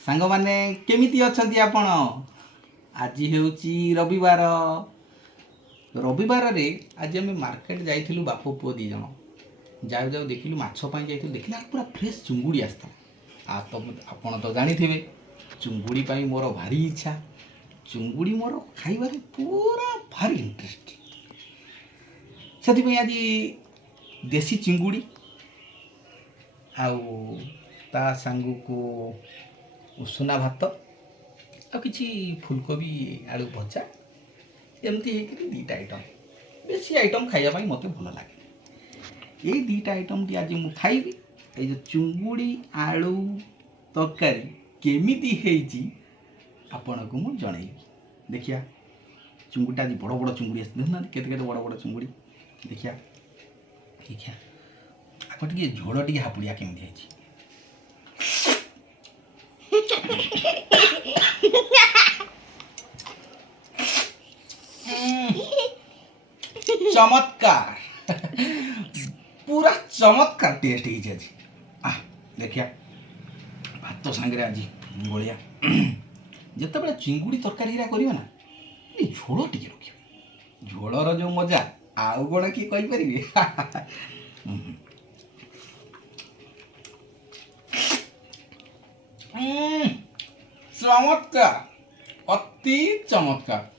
सांग माने केमिति अछंती आपण आज हेउची रविवार रविवार रे आज आम मार्केट जाइथिलु बाप पुओ दी जण जाऊ जाऊ देखिलु माछ पाई जाइथिलु देखिला पूरा फ्रेश चुंगुड़ी आस्ता आ तो आपण तो जानी थिबे चुंगुड़ी पाई मोर भारी इच्छा चुंगुड़ी मोर खाइबारे पूरा भारी इंटरेस्ट सेति पई आज देसी चिंगुड़ी आउ ता सांगू को उषुना भात आ किसी फुलकोबी आलू भजा एमती है दीटा आइटम बेसी आइटम खाइबा मत भल लगे ये दीटा आइटम टी आज मुझे खाइबी ये जो चुंगुड़ी आलू तरकारी केमिति हेची आपण को मुझे जनइबी देखिया चुंगुड़ा आज बड़ बड़ चुंगुड़ी देखना केते बड़ बड़ चुंगुड़ी देखिया देखिया आप टे झोल टे हापुड़िया केमती है चमत्कार पूरा चमत्कार टेस्ट ही देखिया भात सांगे आज गोलिया जिते बड़े चिंगुड़ी तरकारी करें ना ये झोल टे रखिए झोलर जो मजा आउ कौन किए कहीपर चमत्कार अति चमत्कार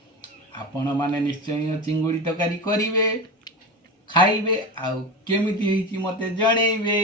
आपण माने निश्चय चिंगुड़ी तरकारी करिवे खाइबे आउ केमिति होईची मते जणेबे।